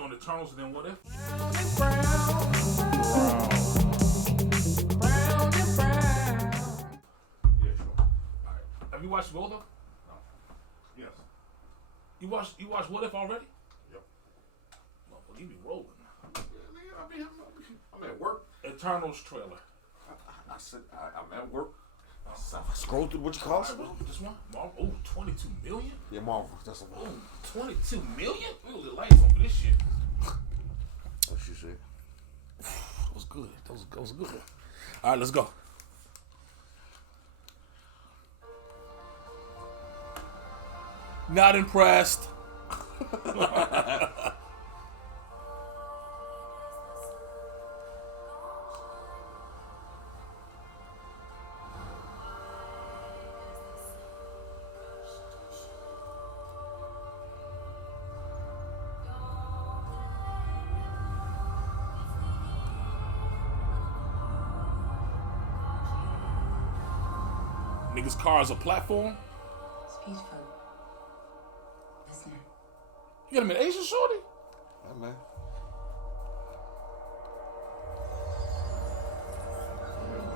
doing Eternals and then What If? Yeah, sure. Alright. Have you watched both of them? No. Yes. You watched What If already? Yep. Motherfucker, you be rolling. Yeah, I'm at work. Eternals trailer. I said I'm at work. I scrolled through what you call it. This one? Marvel. Oh, 22 million? Yeah, Marvel. That's a Oh, 22 million? Look at the lights on for this shit. what she said. That was good. That was good. All right, let's go. Not impressed. Niggas' car is a platform. It's beautiful. Isn't it? You got him an Asian shorty? Yeah, man.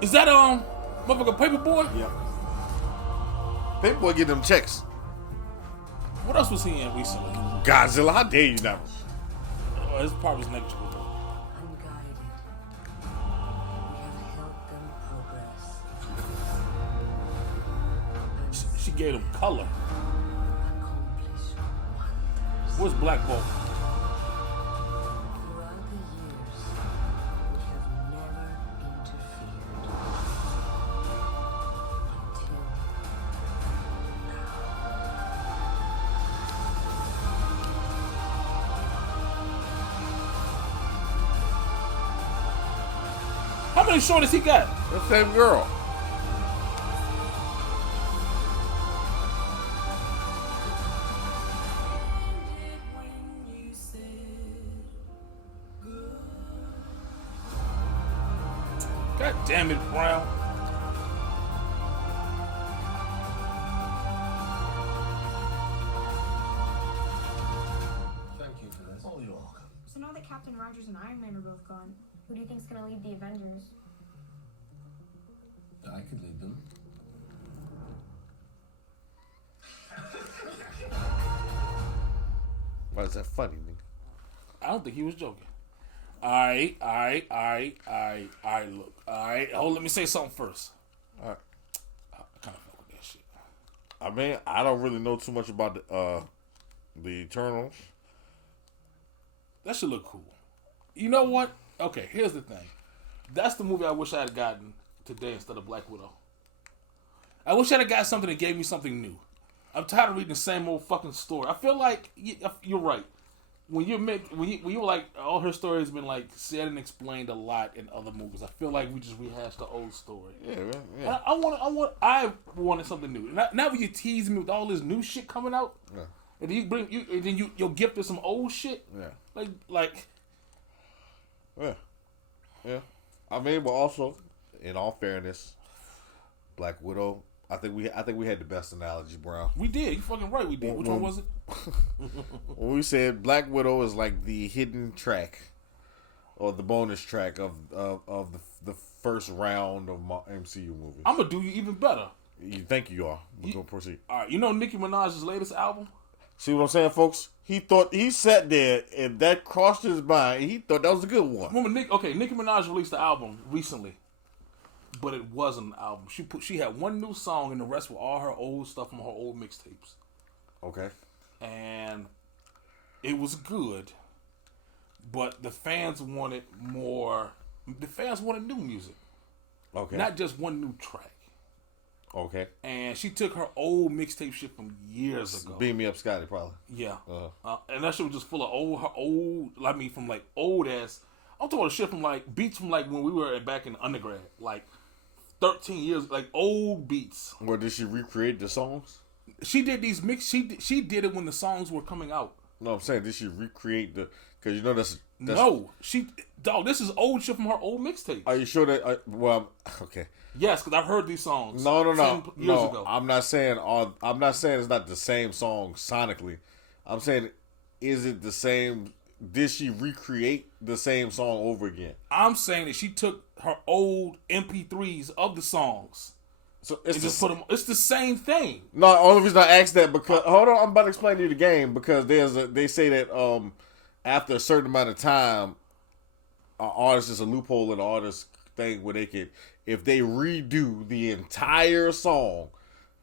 Is that motherfucker Paperboy? Yeah. Paperboy get them checks. What else was he in recently? Godzilla, how dare you now? His part was negligible though. Unguided. We have helped them progress. She gave him color. Accomplish wonders. Where's Black Bolt? Throughout the years, we have never interfered. Until How many shorties he got? The same girl. God damn it, Brown. Thank you for this. Oh, you're welcome. So now that Captain Rogers and Iron Man are both gone, who do you think's gonna lead the Avengers? I could lead them. Why is that funny, nigga? I don't think he was joking. Alright, look. Alright, let me say something first. Alright. I kind of fuck with that shit. I mean, I don't really know too much about the Eternals. That should look cool. You know what? Okay, here's the thing. That's the movie I wish I had gotten today instead of Black Widow. I wish I had got something that gave me something new. I'm tired of reading the same old fucking story. I feel like you're right. When you like all her story has been like said and explained a lot in other movies. I feel like we just rehashed the old story. Yeah, man. Yeah. I wanted something new. Now when you tease me with all this new shit coming out, Yeah. and then you'll gift us some old shit. Yeah. Like. Yeah. Yeah. I mean, but also, in all fairness, Black Widow, I think we had the best analogy, Brown. We did. You fucking right. We did. Which one was it? When we said Black Widow is like the hidden track or the bonus track of the first round of my MCU movie. I'm gonna do you even better. You think you are? We're gonna proceed. All right. You know Nicki Minaj's latest album? See what I'm saying, folks? He sat there and that crossed his mind. And he thought that was a good one. Remember, Nicki Minaj released the album recently, but it wasn't an album. She had one new song, and the rest were all her old stuff from her old mixtapes. Okay. And it was good, but the fans wanted more. The fans wanted new music, Okay. not just one new track. Okay. And she took her old mixtape shit from years ago. Beam me up, Scotty, probably. Yeah. Uh-huh. And that shit was just full of from like old ass. I'm talking about shit from like beats from like when we were back in undergrad, like 13 years, like old beats. Or did she recreate the songs? She did these she did it when the songs were coming out. No, I'm saying, did she recreate the? Because you know that's No, this is old shit from her old mixtape. Are you sure that? Okay. Yes, because I've heard these songs. No. 10 years ago. I'm not saying it's not the same song sonically. I'm saying, is it the same did she recreate the same song over again? I'm saying that she took her old MP3s of the songs So and just put them. It's the same thing. No, the only reason I asked that because hold on, I'm about to explain to you the game because they say that after a certain amount of time, an artist is a loophole in the artist thing where they could, if they redo the entire song,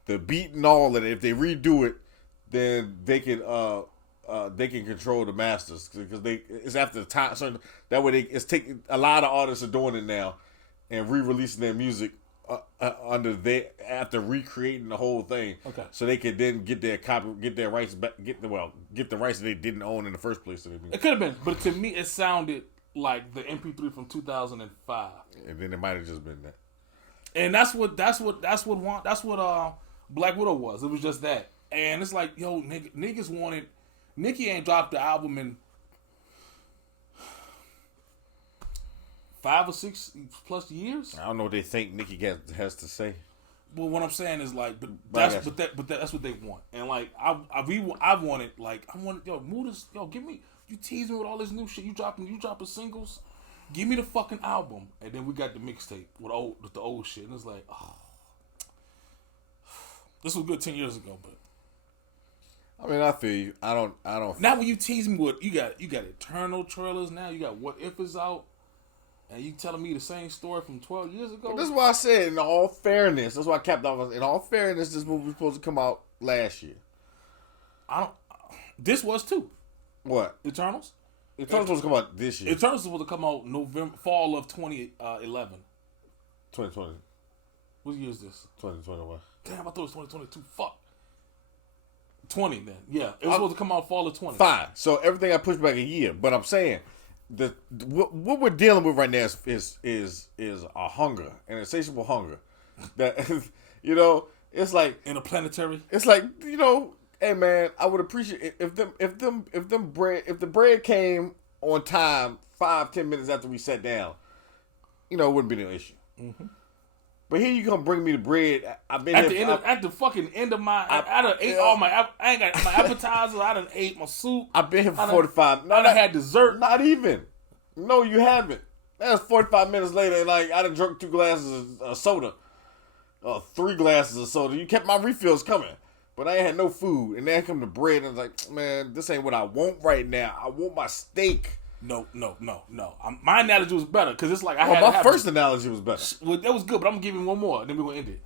the beat and all of it, if they redo it, then they can control the masters because it's after the time. So that way it's taking a lot of artists are doing it now and re-releasing their music after recreating the whole thing. Okay. So they could then get their rights back, get the rights that they didn't own in the first place. It could have been, but to me, it sounded like the MP3 from 2005. And then it might have just been that. And that's what Black Widow was. It was just that. And it's like, yo, niggas wanted. Nicki ain't dropped the album in 5 or 6 plus years. I don't know what they think Nicki has to say. Well, what I'm saying is like, but that's what they want. And like, I wanted, yo, move this, yo, give me, you tease me with all this new shit. You dropping singles. Give me the fucking album, and then we got the mixtape with the old shit. And it's like, oh, this was good 10 years ago, but. I mean, I feel you. I don't. Now when you tease me with you got Eternal trailers now. You got What If is out, and you telling me the same story from 12 years ago. But this is why I said, in all fairness, that's why I capped off. In all fairness, this movie was supposed to come out last year. This was too. What? Eternals. Eternals was supposed to come out this year. Eternals was supposed to come out fall of 2011. 2020. What year is this? 2021. Damn, I thought it was 2022. Fuck. 20 then. Yeah. It was supposed to come out fall of 20. Fine. So everything I pushed back a year. But I'm saying what we're dealing with right now is a hunger, an insatiable hunger. That it's like interplanetary. It's like, hey man, I would appreciate if the bread came on time 5-10 minutes after we sat down, it wouldn't be no issue. Mm-hmm. But here you come bring me the bread. I've been at the fucking end of my. I done ate all my. I ain't got my appetizers. I done ate my soup. I've been here for 45. I done had dessert. Not even. No, you haven't. That's 45 minutes later, and I done drunk 2 glasses of soda, 3 glasses of soda. You kept my refills coming, but I ain't had no food. And then come the bread, and I was like, man, this ain't what I want right now. I want my steak. No. My analogy was better because it's like my first analogy was better. Well, that was good, but I'm gonna give you one more, and then we're gonna end it.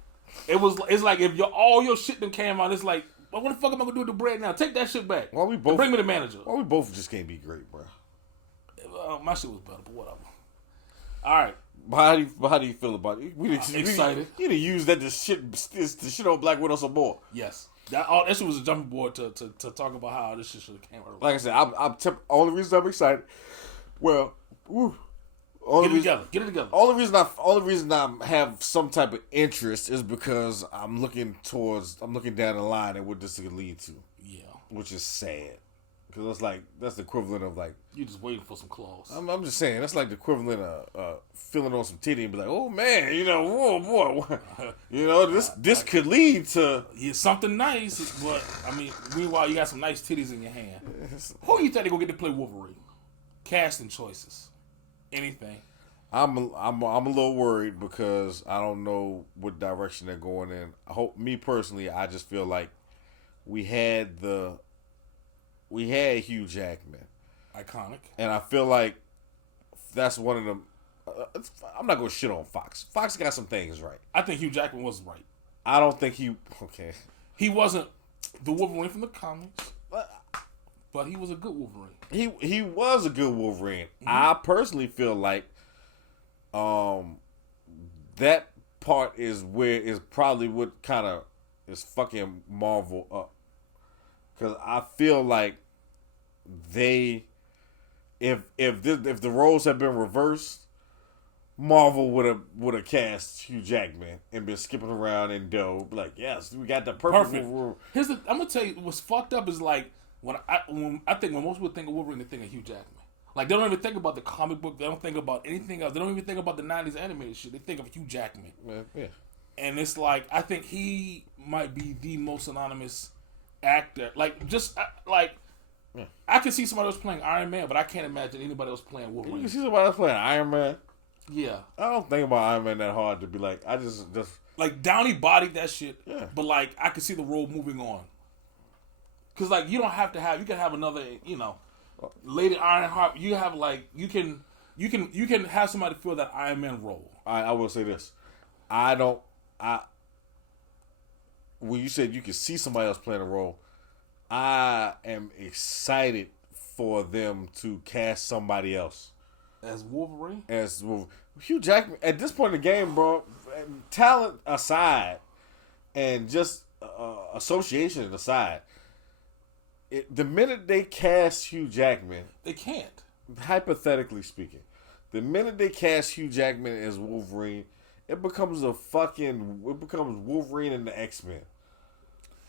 It's like if all your shit done came out, it's like, what the fuck am I gonna do with the bread now? Take that shit back. Well, bring me the manager. Well, we both just can't be great, bro. My shit was better, but whatever. All right. But how do you feel about it? Excited. You done use that to shit on Black Widow some more. Yes. That shit was a jumping board to talk about how this shit should have came out. Like I said, only reason I'm excited. Well, get it together. Only reason I have some type of interest is because I'm looking down the line at what this could lead to. Yeah. Which is sad. Because it's like, that's the equivalent of like... You're just waiting for some claws. I'm just saying, that's like the equivalent of feeling on some titty and be like, oh man, whoa, boy. This could lead to... Yeah, something nice, but, I mean, meanwhile, you got some nice titties in your hand. Who you think they gonna get to play Wolverine? Casting choices. Anything. I'm a little worried because I don't know what direction they're going in. Me personally, I just feel like we had Hugh Jackman. Iconic. And I feel like that's one of them. I'm not going to shit on Fox. Fox got some things right. I think Hugh Jackman was right. I don't think okay. He wasn't the Wolverine from the comics, but he was a good Wolverine. He was a good Wolverine. Mm-hmm. I personally feel like that part is probably what kind of is fucking Marvel up. Because I feel like if the roles had been reversed, Marvel would have cast Hugh Jackman and been skipping around in dough. Like, yes, we got the perfect. I'm gonna tell you what's fucked up is like when most people think of Wolverine, they think of Hugh Jackman. Like, they don't even think about the comic book. They don't think about anything else. They don't even think about the 90s animated shit. They think of Hugh Jackman. Yeah. And it's like, I think he might be the most anonymous actor. Like, just like I can see somebody else playing Iron Man, but I can't imagine anybody else playing You Wolverine. can see somebody else playing Iron Man. Yeah. I don't think about Iron Man that hard to be like. I just Like, Downey bodied that shit. Yeah. But, like, I could see the role moving on. Because, like, you don't have to have... You can have another, Lady Ironheart. You have, like... You can have somebody fill that Iron Man role. I will say this. When you said you could see somebody else playing a role, I am excited for them to cast somebody else As Wolverine? as Hugh Jackman. At this point in the game, bro, talent aside, and just association aside, the minute they cast Hugh Jackman, They can't. hypothetically speaking, the minute they cast Hugh Jackman as Wolverine, it becomes Wolverine and the X-Men.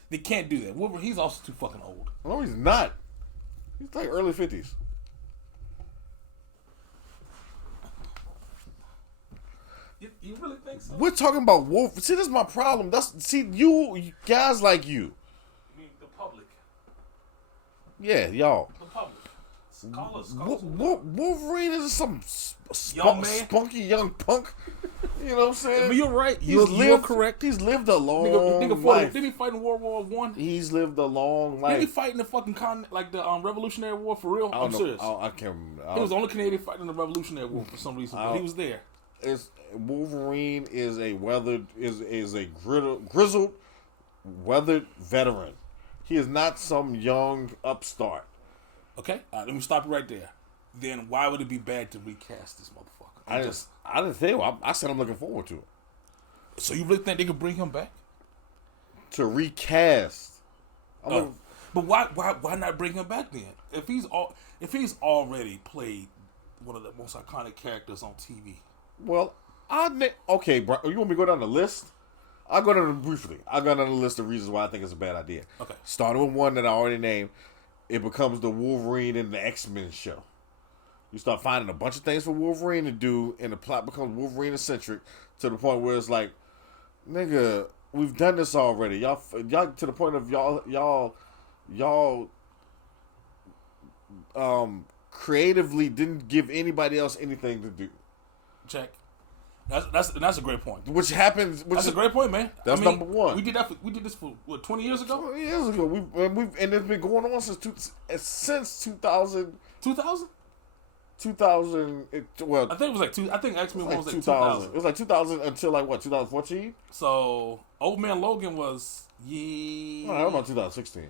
They can't do that. Wolverine, he's also too fucking old. No, he's not. He's like early 50s. You really think so? We're talking about Wolf. See, this is my problem. You guys like you. I mean, the public. Yeah, y'all. The public. Call us. Wolverine is some Young man. spunky young punk. You know what I'm saying? But you're right. You're You're correct. He's lived a long Nigga life. did he fight in World War One? He's lived a long Did he life. fight in the fucking the Revolutionary War for real? I I'm don't know. serious. I can't remember. He was the only Canadian fighting in the Revolutionary War for some reason, but he was there. Wolverine is a grizzled, weathered veteran. He is not some young upstart. Okay, let me stop you right there. Then why would it be bad to recast this motherfucker? I didn't think. I said I'm looking forward to it. So you really think they could bring him back? To recast. But why not bring him back then? If he's already played one of the most iconic characters on TV. Well, okay, bro. You want me to go down the list? I'll go down briefly. I'll go down the list of reasons why I think it's a bad idea. Okay. Starting with one that I already named. It becomes the Wolverine and the X-Men show. You start finding a bunch of things for Wolverine to do, and the plot becomes Wolverine-centric to the point where it's like, nigga, we've done this already. Y'all to the point of y'all creatively didn't give anybody else anything to do. Check. That's a great point. Which happens. That's a great point, man. That's number one. We did this for what, 20 years ago? 20 years ago. And it's been going on since 2000. 2000? 2000. Well, I think it was like two. I think X-Men like was like 2000. It was like 2000 until like what? 2014. So Old Man Logan was I don't know, 2016.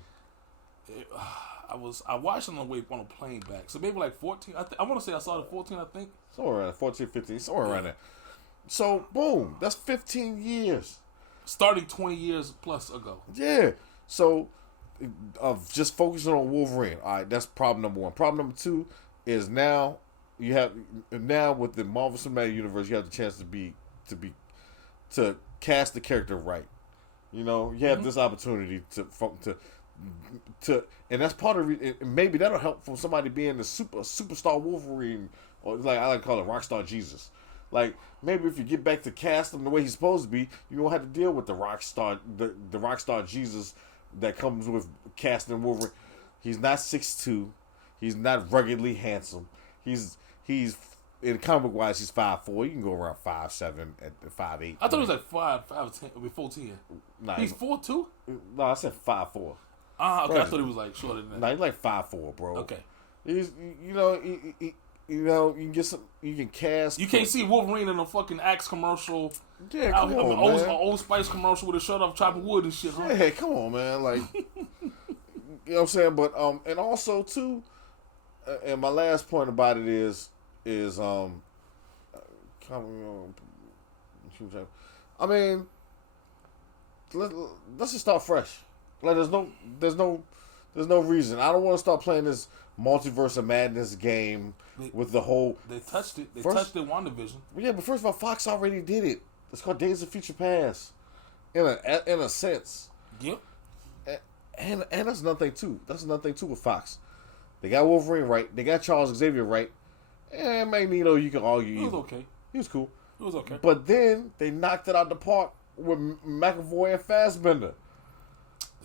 I watched it on the way on a plane back. So maybe like 14. I want to say I saw it 14. I think Somewhere around 14, 15, somewhere around there. So boom, that's 15 years. starting 20 years plus ago. Yeah. So of just focusing on Wolverine. All right, that's problem number one. Problem number two is now with the Marvel Cinematic Universe, you have the chance to cast the character right. You know, you have this opportunity to, and that's part of it. Maybe that'll help from somebody being the superstar Wolverine, or like I like to call it Rockstar Jesus. Like maybe if you get back to cast him the way he's supposed to be, you won't have to deal with the Rockstar Jesus that comes with casting Wolverine. He's not 6'2", he's not ruggedly handsome. He's in comic wise he's 5'4". You can go around 5'7" at 5'8". I thought it was like 5'10", before 10. Nah, He's 4'2". No, I said 5'4". Okay. Right. I thought he was like shorter than that. Nah, he's like 5'4", bro. Okay. He's you can get some. You can cast. You can't see Wolverine in a fucking Axe commercial. Yeah, come on, man. Old Spice commercial with a shirt off chopping wood and shit, huh? Yeah, come on, man. Like, you know what I'm saying? But and also too, and my last point about it is I mean, let's just start fresh. Like, there's no reason. I don't want to start playing this Multiverse of Madness game with the whole. They touched it. They touched it WandaVision. Yeah, but first of all, Fox already did it. It's called Days of Future Past, in a sense. Yep. And that's another thing too. That's another thing too with Fox. They got Wolverine right. They got Charles Xavier right. And Magneto, you can argue. It was okay. He was cool. It was okay. But then they knocked it out the park with McAvoy and Fassbender.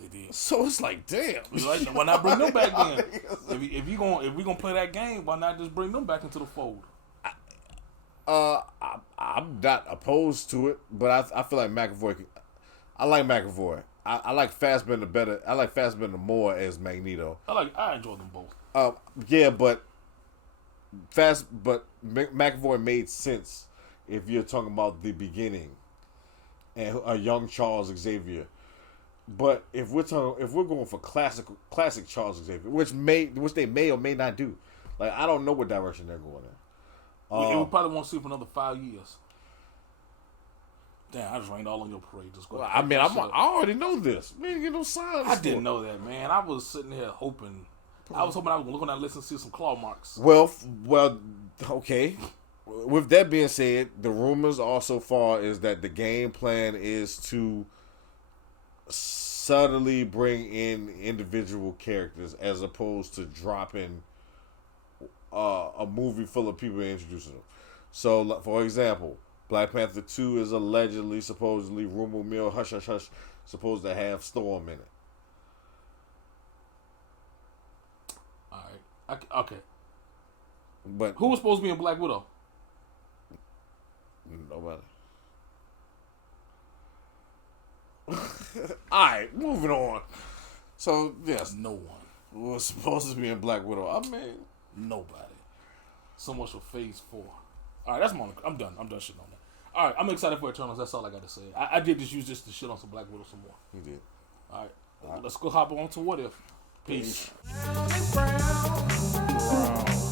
They did. So it's like, damn. Like, why not bring them back then? If we gonna play that game, why not just bring them back into the fold? I'm not opposed to it, but I feel like McAvoy. I like McAvoy. I like Fassbender better. I like Fassbender more as Magneto. I enjoy them both. Yeah, but McAvoy made sense if you're talking about the beginning and a young Charles Xavier. But if we're going for classic Charles Xavier, which they may or may not do, like I don't know what direction they're going in. We probably won't see for another 5 years. Damn, I just rained all on your parade. Just go. I mean, I already know this. We didn't get no signs. I didn't know that, man. I was sitting here hoping. I was hoping I was gonna look on that list and see some claw marks. Well, okay. With that being said, the rumors are so far is that the game plan is to subtly bring in individual characters as opposed to dropping a movie full of people and introducing them. So, for example, Black Panther 2 is allegedly, supposedly, rumor mill, hush, hush, hush, supposed to have Storm in it. All right. Okay. But who was supposed to be in Black Widow? Nobody. Alright, moving on. So, yes. No one. Was supposed to be in Black Widow. I mean, nobody. So much for Phase 4. All right, I'm done. I'm done shitting on that. All right, I'm excited for Eternals. That's all I got to say. I did just use this to shit on some Black Widow some more. You did. All right. Let's go hop on to What If. Peace. Brown.